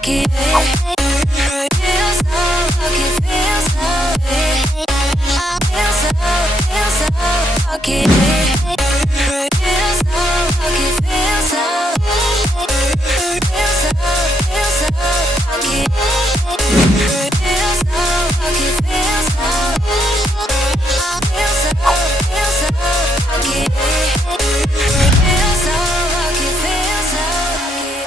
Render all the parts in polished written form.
lucky. Feel so lucky, feel so feel so lucky. Feel so lucky, feel so feel so lucky. Feel so lucky, feel so feel so lucky. Feel so lucky, feel so lucky.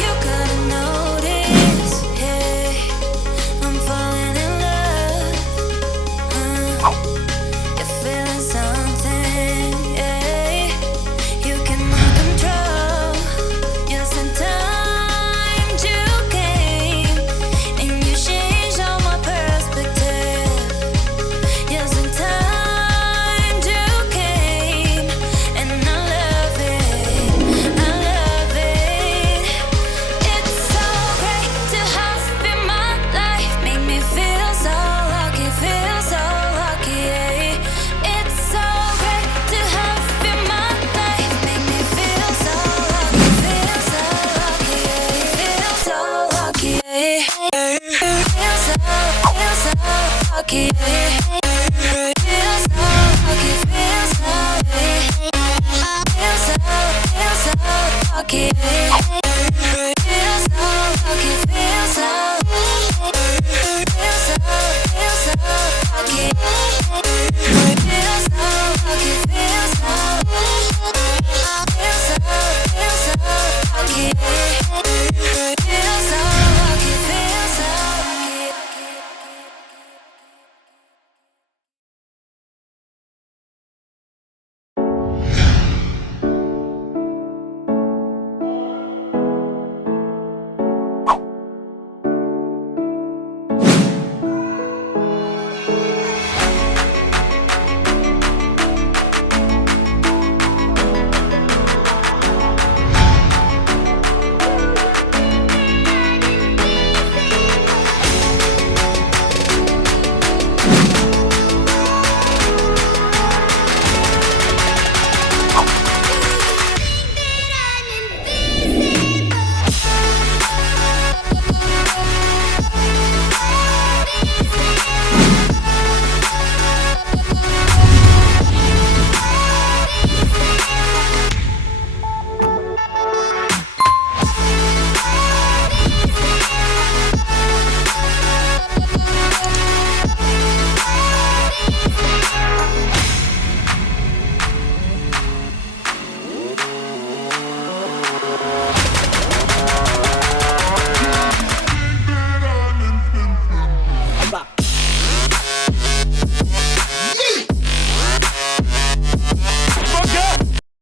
You gotta notice, hey, I'm falling in love. You're feeling something, yeah. You cannot control. Just in time you came, and you changed all my perspective. Just in time you came, and I love it, I love it. It's so great to have in my life, make me feel so lucky, yeah. It's so great to have in my life, make me feel so lucky, yeah. Feel so lucky, yeah. Feel so lucky, yeah. Feel so lucky, feel so lucky, yeah.